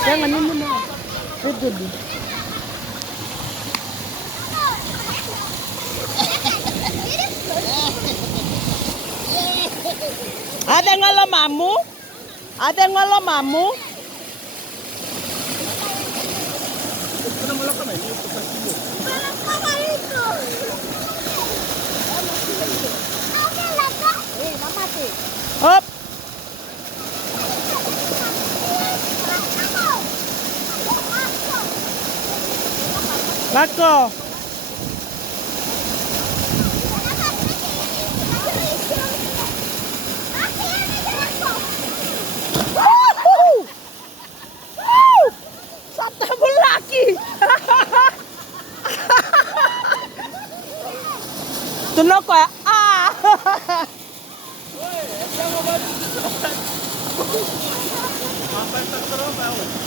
Yang ano mo na. Red good. Ada nga mamu? Ada nga mamu? Hop. Lako. Satu lagi. Tunog ko ah. Apa yang terserah